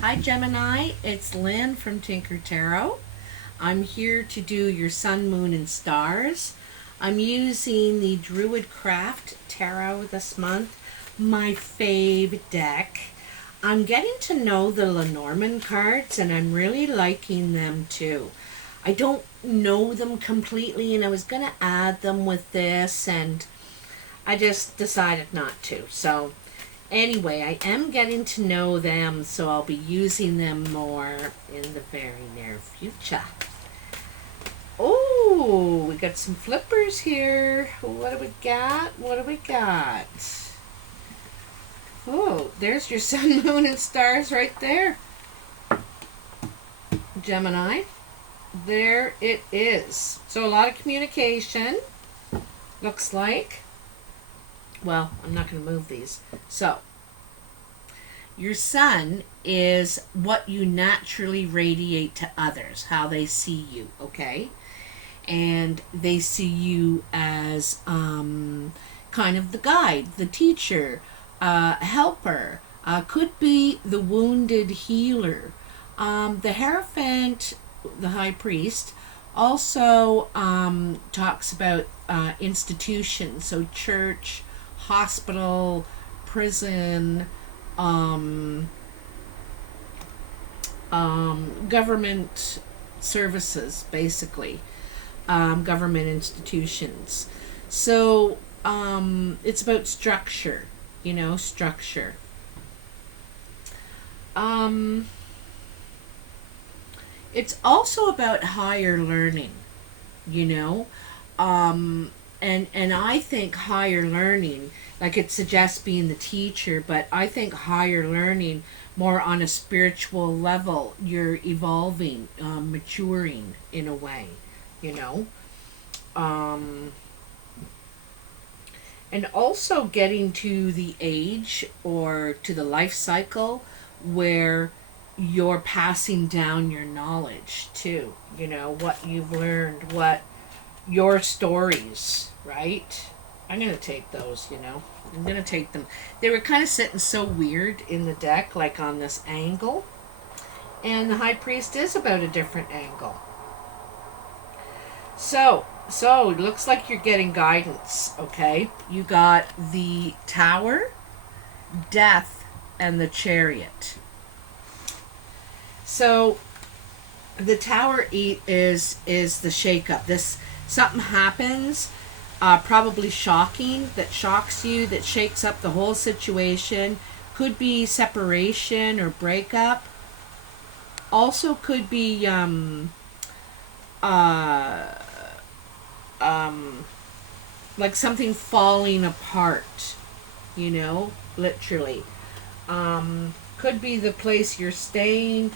Hi Gemini, it's Lynn from Tinker Tarot. I'm here to do your sun, moon, and stars. I'm using the Druid Craft Tarot this month, my fave deck. I'm getting to know the Lenormand cards and I'm really liking them too. I don't know them completely and I was going to add them with this and I just decided not to. So anyway, I am getting to know them, so I'll be using them more in the very near future. Oh, we got some flippers here. What do we got? What do we got? Oh, there's your sun, moon, and stars right there. Gemini. There it is. So a lot of communication, looks like. Well, I'm not going to move these. So, your sun is what you naturally radiate to others, how they see you, okay? And they see you as kind of the guide, the teacher, helper, could be the wounded healer. The Hierophant, the high priest, also talks about institutions, so church, hospital, prison, government services, basically, government institutions. So it's about structure, structure. It's also about higher learning, you know. And I think higher learning, like it suggests being the teacher, but I think higher learning more on a spiritual level. You're evolving, maturing in a way, you know. Um, and also getting to the age or to the life cycle where you're passing down your knowledge too, what you've learned, what your stories, right? I'm going to take those, I'm going to take them. They were kind of sitting so weird in the deck, like on this angle. And the High Priest is about a different angle. So it looks like you're getting guidance, okay? You got the Tower, Death, and the Chariot. So the Tower is the shake-up. Something happens, probably shocking, that shocks you, that shakes up the whole situation. Could be separation or breakup. Also could be like something falling apart, literally. Could be the place you're staying.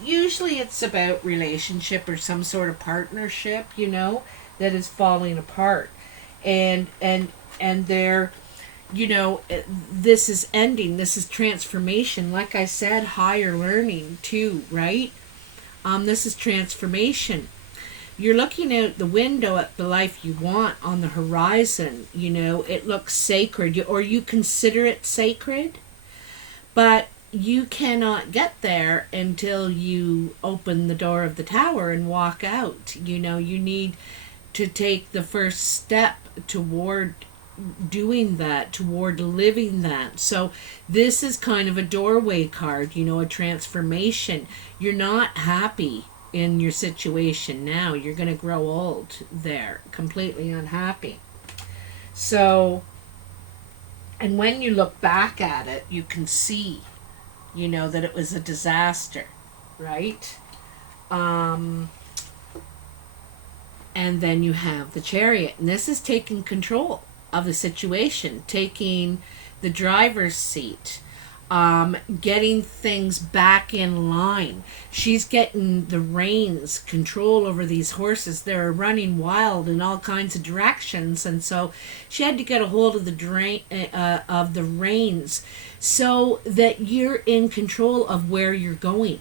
Usually it's about relationship or some sort of partnership, that is falling apart. And they're, this is ending, this is transformation. Like I said, higher learning too, right? This is transformation. You're looking out the window at the life you want on the horizon. It looks sacred, or you consider it sacred, but you cannot get there until you open the door of the tower and walk out. You need to take the first step toward doing that, toward living that. So this is kind of a doorway card, a transformation. You're not happy in your situation now. You're going to grow old there, completely unhappy. So, and when you look back at it, you can see, that it was a disaster, right? And then you have the Chariot, and this is taking control of the situation, taking the driver's seat, getting things back in line. She's getting the reins, control over these horses. They're running wild in all kinds of directions, and so she had to get a hold of the reins, so that you're in control of where you're going.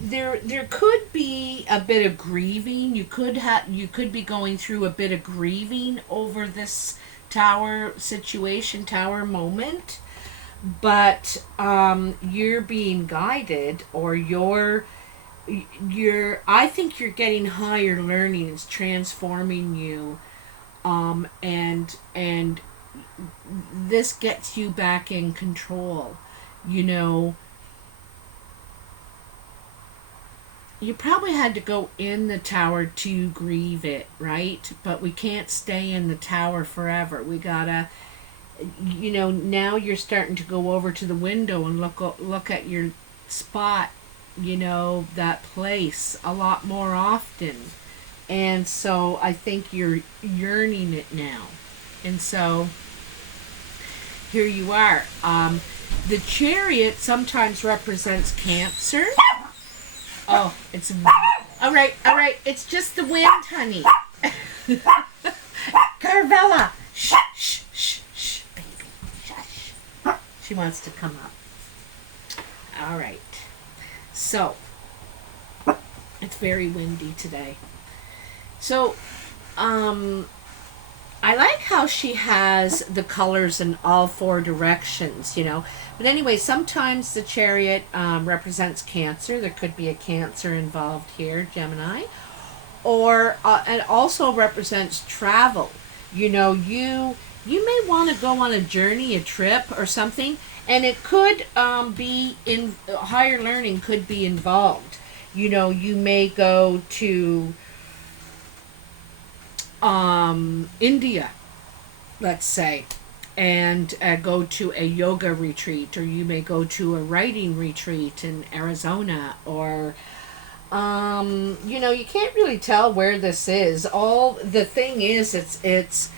There could be a bit of grieving. You could be going through a bit of grieving over this tower situation, tower moment, but you're being guided, or I think you're getting higher learning. It's transforming you, and this gets you back in control. You know, you probably had to go in the tower to grieve it, right? But we can't stay in the tower forever. We gotta, now you're starting to go over to the window and look at your spot, that place a lot more often. And so I think you're yearning it now. And so here you are. The chariot sometimes represents Cancer. Oh, it's all right. It's just the wind, honey. Carvella, shh, baby, shush. She wants to come up. All right. So it's very windy today. So, I like how she has the colors in all four directions, But anyway, sometimes the chariot represents Cancer. There could be a Cancer involved here, Gemini. Or it also represents travel. You may want to go on a journey, a trip or something. And it could be in higher learning could be involved. You may go to India, let's say, and go to a yoga retreat, or you may go to a writing retreat in Arizona, or you can't really tell where this is. All the thing is, it's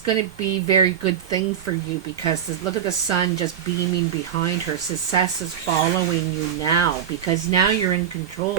going to be very good thing for you, because look at the sun just beaming behind her. Success is following you now, because now you're in control,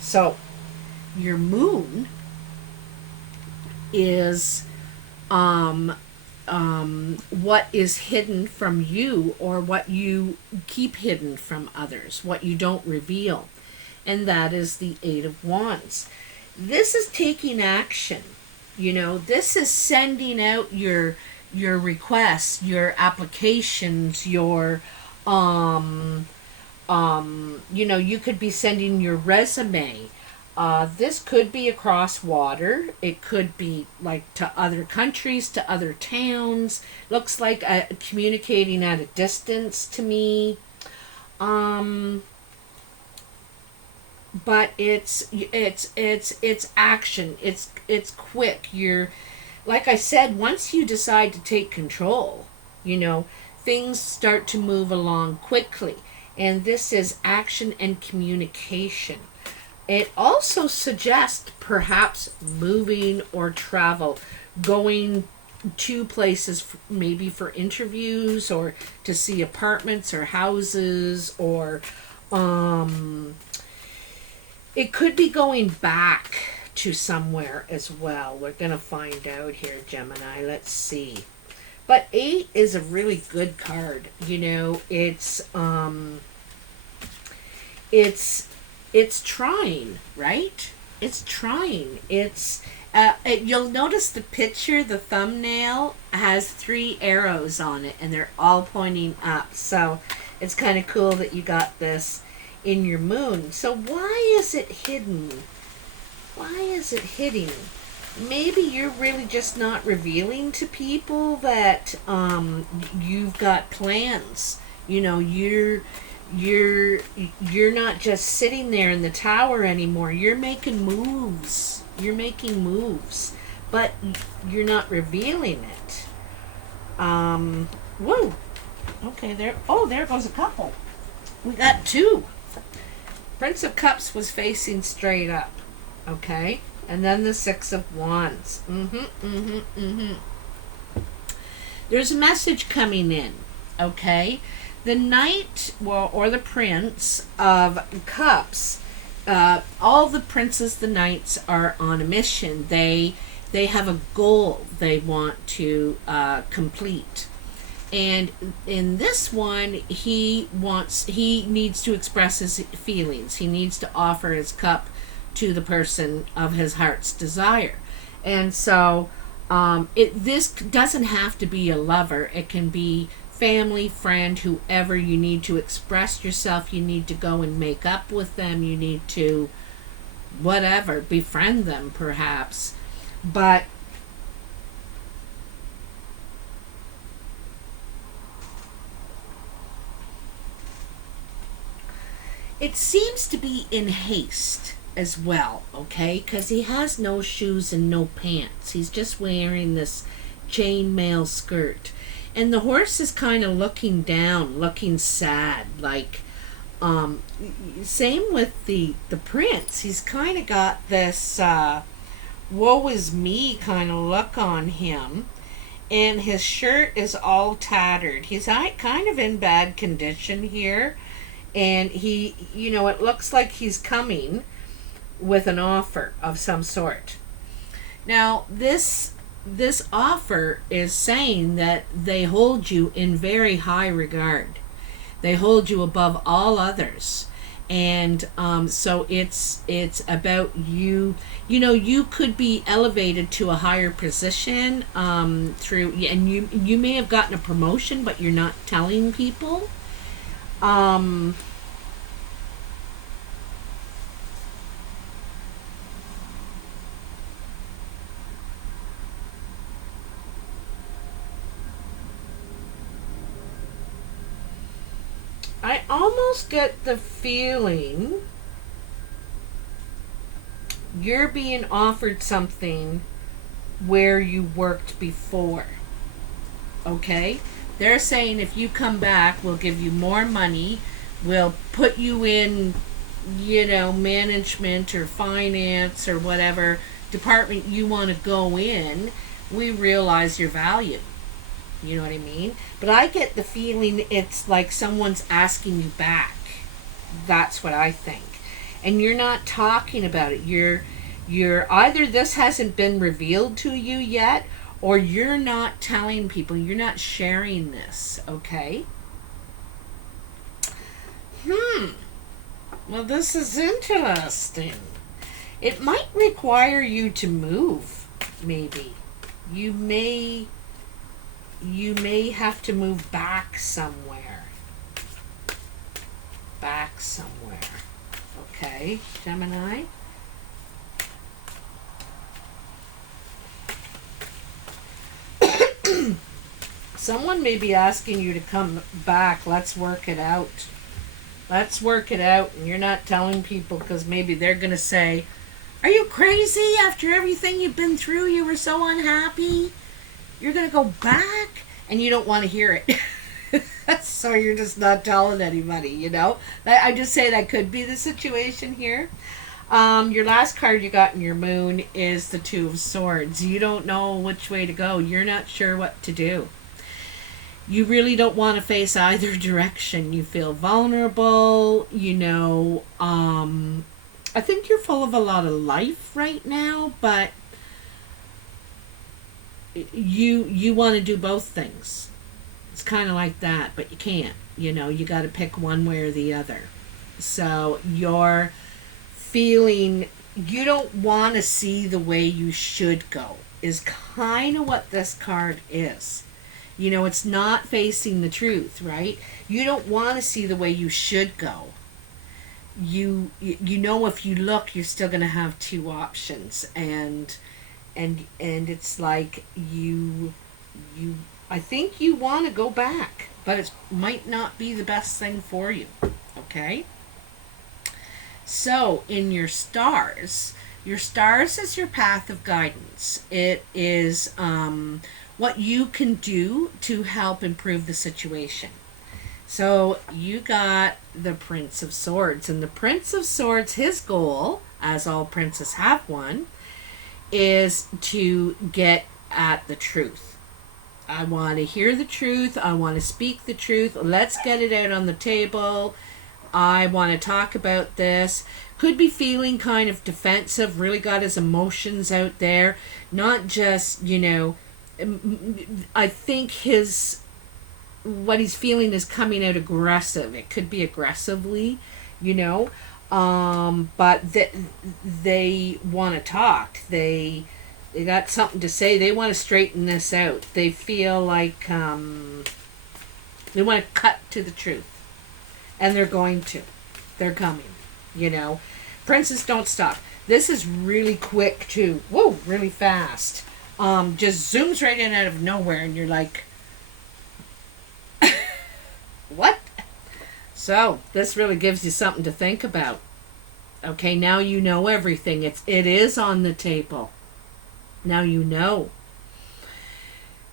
So your moon is what is hidden from you, or what you keep hidden from others, what you don't reveal. And that is the Eight of Wands. This is taking action. This is sending out your requests, your applications, your you could be sending your resume. This could be across water. It could be like to other countries, to other towns. Looks like communicating at a distance to me. But it's action. It's quick. You're, like I said, once you decide to take control, things start to move along quickly. And this is action and communication. It also suggests perhaps moving or travel, going to places, maybe for interviews, or to see apartments or houses, or it could be going back to somewhere as well. We're going to find out here, Gemini. Let's see. But 8 is a really good card. It's trying, right? It's trying. You'll notice the picture, the thumbnail has 3 arrows on it, and they're all pointing up. So it's kind of cool that you got this in your moon. So why is it hidden? Why is it hidden? Maybe you're really just not revealing to people that you've got plans. You're not just sitting there in the tower anymore. You're making moves. But you're not revealing it. Whoa. Okay, there goes a couple. We got 2. Prince of Cups was facing straight up. Okay? And then the 6 of Wands. There's a message coming in. Okay? The Knight, or the Prince of Cups, all the princes, the knights, are on a mission. They have a goal they want to complete. And in this one, he needs to express his feelings. He needs to offer his cup to the person of his heart's desire. And so This doesn't have to be a lover. It can be family, friend, whoever. You need to express yourself. You need to go and make up with them. You need to, whatever, befriend them perhaps. But it seems to be in haste as well, okay? Because he has no shoes and no pants. He's just wearing this chainmail skirt. And the horse is kind of looking down, looking sad. Like, same with the prince. He's kind of got this woe is me kind of look on him. And his shirt is all tattered. He's kind of in bad condition here. And he, it looks like he's coming with an offer of some sort. Now, this offer is saying that they hold you in very high regard. They hold you above all others. And so it's about you. You could be elevated to a higher position through, and you may have gotten a promotion, but you're not telling people. I almost get the feeling you're being offered something where you worked before. Okay? They're saying if you come back, we'll give you more money. We'll put you in, management or finance or whatever department you want to go in. We realize your value. You know what I mean? But I get the feeling it's like someone's asking you back. That's what I think. And you're not talking about it. You're either this hasn't been revealed to you yet, or you're not telling people. You're not sharing this, okay? Well, this is interesting. It might require you to move, maybe. You may have to move back somewhere. Okay, Gemini? Someone may be asking you to come back. Let's work it out. And you're not telling people because maybe they're going to say, are you crazy? After everything you've been through, you were so unhappy. You're going to go back? And you don't want to hear it. So you're just not telling anybody, I just say that could be the situation here. Your last card you got in your moon is the Two of Swords. You don't know which way to go. You're not sure what to do. You really don't want to face either direction. You feel vulnerable, I think you're full of a lot of life right now, but you want to do both things. It's kind of like that, but you can't. You got to pick one way or the other. So you're feeling you don't want to see the way you should go is kind of what this card is. It's not facing the truth, right? You don't want to see the way you should go. You if you look, you're still going to have two options, and it's like you I think you want to go back, but it might not be the best thing for you. Okay? So, in your stars is your path of guidance. It is what you can do to help improve the situation. So, you got the Prince of Swords. And the Prince of Swords, his goal, as all princes have one, is to get at the truth. I want to hear the truth. I want to speak the truth. Let's get it out on the table. I want to talk about this. Could be feeling kind of defensive, really got his emotions out there. Not just, I think what he's feeling is coming out aggressive. It could be aggressively, but they want to talk. They They got something to say. They want to straighten this out. They feel like they want to cut to the truth. And they're going to. They're coming. You know. Princes don't stop. This is really quick too. Whoa, really fast. Just zooms right in out of nowhere and you're like, what? So, this really gives you something to think about. Okay, now you know everything. It is on the table. Now you know.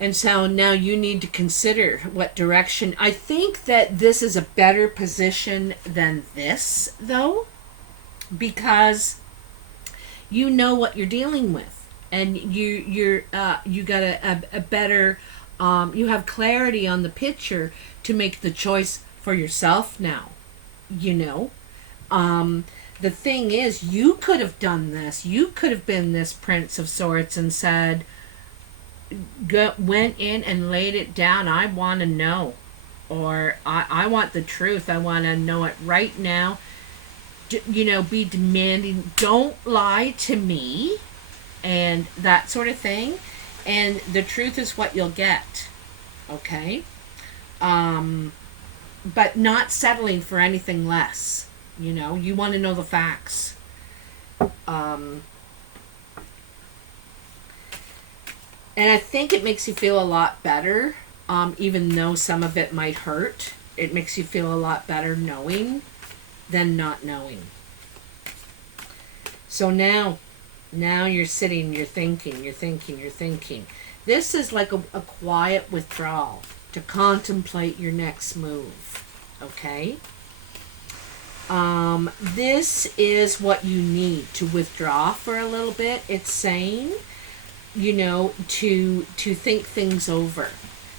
And so now you need to consider what direction. I think that this is a better position than this, though, because you know what you're dealing with, and you got a better you have clarity on the picture to make the choice for yourself now. You know, the thing is, you could have done this. You could have been this Prince of Swords and said, went in and laid it down. I want to know, or I want the truth. I want to know it right now. You know, be demanding. Don't lie to me, and that sort of thing. And the truth is what you'll get. Okay, but not settling for anything less. You know, you want to know the facts. And I think it makes you feel a lot better, even though some of it might hurt. It makes you feel a lot better knowing than not knowing. So now you're sitting, you're thinking. This is like a quiet withdrawal to contemplate your next move. Okay? This is what you need to withdraw for a little bit. It's saying, you know, to think things over.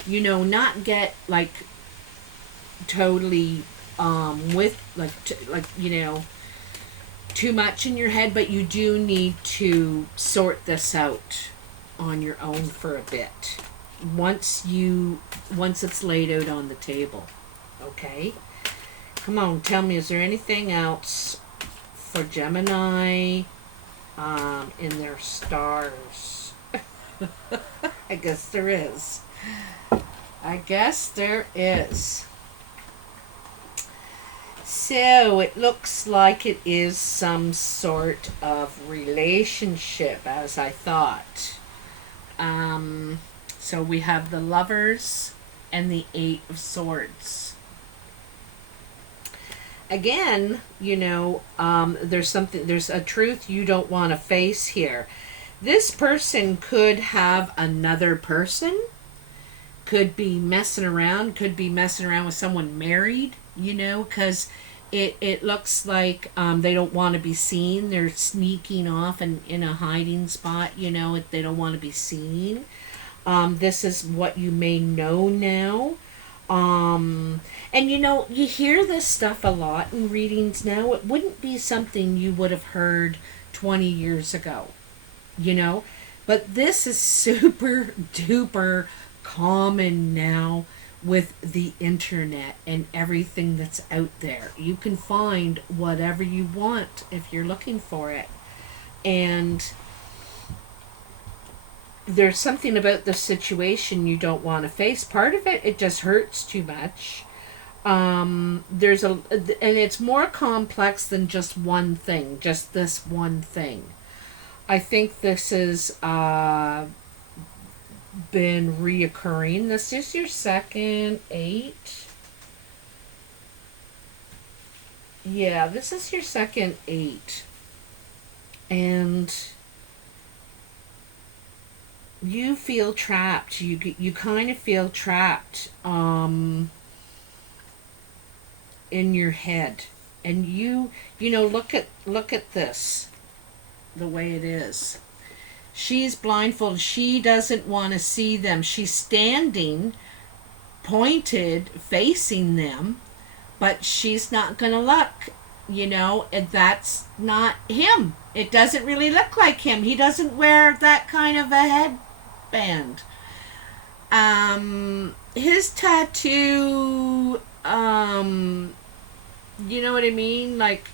You know, not get like totally with like you know, too much in your head, but you do need to sort this out on your own for a bit once it's laid out on the table. Okay, come on, tell me, is there anything else for Gemini in their stars? I guess there is. So it looks like it is some sort of relationship, as I thought. So we have the Lovers and the Eight of Swords. Again, you know, there's a truth you don't want to face here. This person could have another person, could be messing around with someone married, you know, because it looks like they don't want to be seen. They're sneaking off and in a hiding spot, you know, they don't want to be seen. This is what you may know now. And you know, you hear this stuff a lot in readings now. It wouldn't be something you would have heard 20 years ago, you know, but this is super duper common now with the internet and everything that's out there. You can find whatever you want if you're looking for it. And there's something about the situation you don't want to face. Part of it just hurts too much. And it's more complex than just one thing, just this one thing. I think this has been reoccurring. This is your second 8. Yeah, this is your second 8. And you feel trapped. You kind of feel trapped in your head. And you know, look at this, the way it is. She's blindfolded. She doesn't want to see them. She's standing, pointed, facing them, but she's not going to look, you know, and that's not him. It doesn't really look like him. He doesn't wear that kind of a headband. His tattoo, you know what I mean? Like,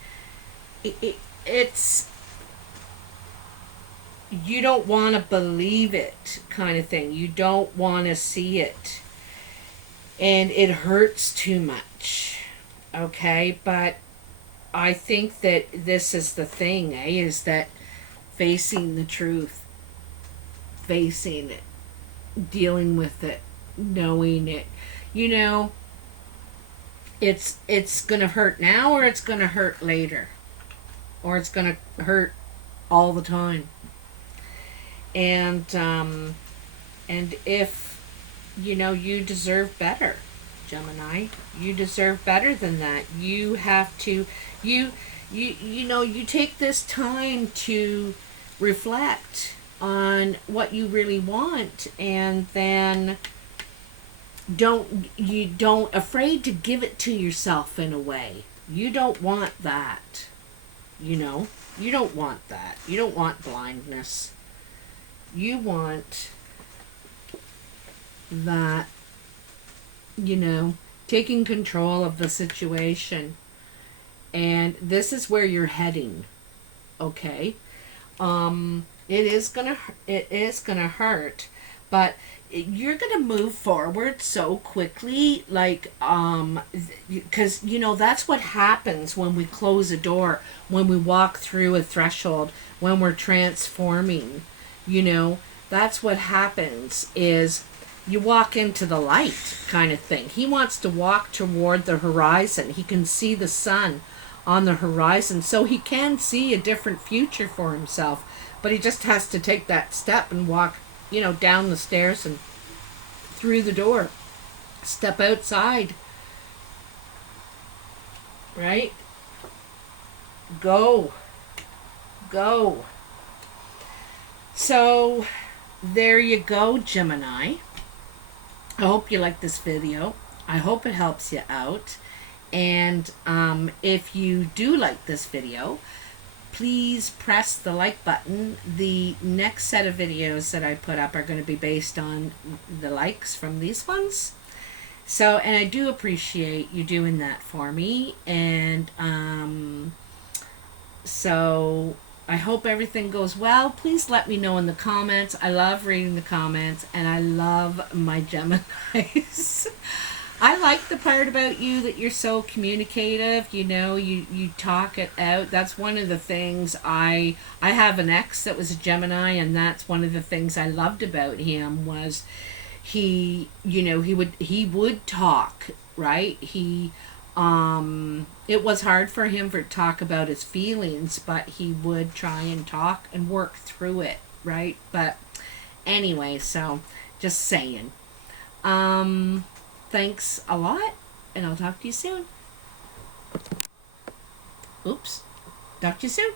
it's you don't want to believe it, kind of thing. You don't want to see it. And it hurts too much. Okay? But I think that this is the thing, is that facing the truth, facing it, dealing with it, knowing it. You know, it's going to hurt now, or it's going to hurt later. Or it's going to hurt all the time. And if you deserve better, Gemini. You deserve better than that. You have to you take this time to reflect on what you really want, and then don't afraid to give it to yourself in a way. You don't want that. You don't want that. You don't want blindness. You want that, taking control of the situation. And this is where you're heading. Okay? It is gonna hurt, but you're gonna move forward so quickly, like, because that's what happens when we close a door, when we walk through a threshold, when we're transforming. That's what happens, is you walk into the light, kind of thing. He wants to walk toward the horizon. He can see the sun on the horizon, so he can see a different future for himself. But he just has to take that step and walk, down the stairs and through the door. Step outside. Right? Go. Go. So, there you go, Gemini. I hope you like this video. I hope it helps you out. And if you do like this video, please press the like button. The next set of videos that I put up are going to be based on the likes from these ones. So, and I do appreciate you doing that for me. And so I hope everything goes well. Please let me know in the comments. I love reading the comments, and I love my Geminis. I like the part about you that you're so communicative. You talk it out. That's one of the things I have an ex that was a Gemini, and that's one of the things I loved about him was he would talk, right? It was hard for him to talk about his feelings, but he would try and talk and work through it, right? But anyway, so just saying. Thanks a lot, and I'll talk to you soon. Oops. Talk to you soon.